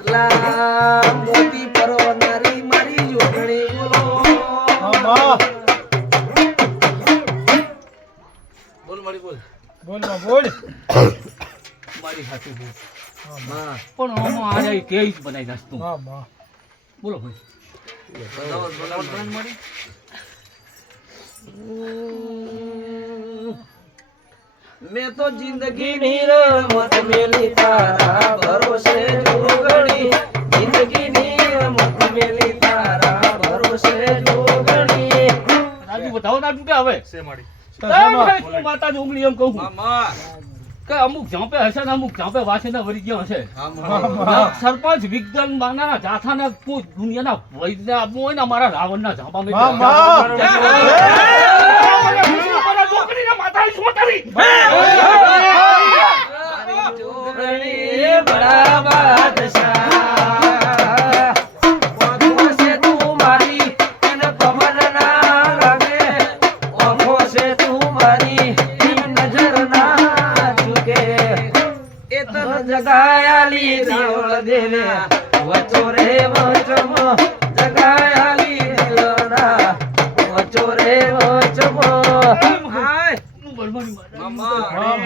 લા મોતી પરવનારી મારી જોગણી બોલો બોલ મારી બોલ બોલ બોલ મારી સાચું બોલ હા પણ આમાં આજે કેસ બનાવી દાસ તું હા બા બોલો ભાઈ મારી મેં તો જિંદગી ની રમત મેલી તારા ભરોસે જોગણી જિંદગી ની રમત મેલી તારા ભરોસે જોગણી રાજુ બતાવો રાજુ કે હવે સે માડી હું માતા જોગણી એમ કહું મામા કે અમુક ઝાંપે હશે ને અમુક ઝાંપે વાસેના વરી ગયા હશે મામા સરપંચ વિજ્ઞાન માના જાથાના કોઈ દુનિયાના વૈદ્ય આપવું હોય ને અમારા રાવણના ઝાંપા મેં મારી જોગણી બડા બાદશાહ ઓખો છે તું મારી એને ખબર ના લાગે ઓખો છે તું મારી એમ નજર ના ચૂકે એ તન જગાયાલી દેવળ દેવે વચો રે વચમ જગાયાલી